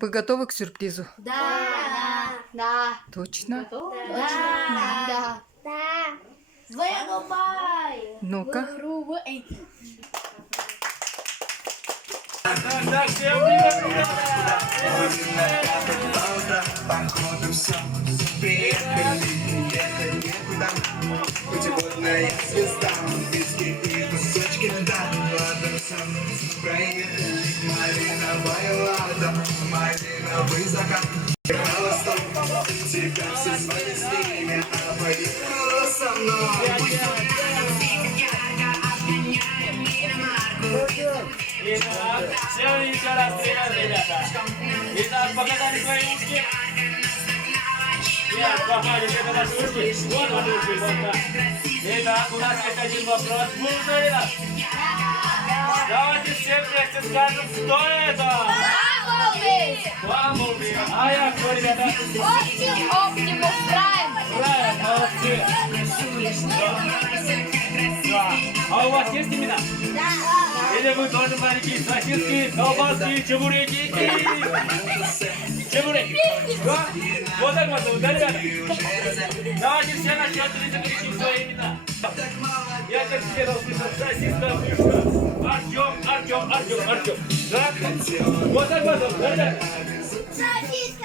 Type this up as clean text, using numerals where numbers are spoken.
Вы готовы к сюрпризу? Да. Да. Точно? Да. Да. Вырубай. Ну-ка. Вырубай. Так, всем привет! Походу все, приехали, ехать некуда. Путеводная звезда, виски и кусочки льда. Ладно, сам проехали, малиновая лада, малиновый закат. Играла с тобой, тебя все звали с ними, а поехала со мной. Итак, всем еще раз привет, ребята! Итак, показали свои ушки. Нет, попали где-то наши ушки. Вот ваши ушки, вот так. Итак, у нас есть один вопрос. Можно ли нас? Давайте все вместе скажем, что это? Бамблби. А я кто, ребята? Оптимус Прайм. Правильно, молодцы. Да. А у вас есть имена? Да. Или вы тоже варите сосиски, колбаски, чебуреки и... Чебуреки. Да? Вот так вот, да, ребята? Давайте все на счет 3 закричим свои имена. Я как всегда услышал сосиска, плюшка. Артем. Да? Вот так вот, да, ребята? Сосиска.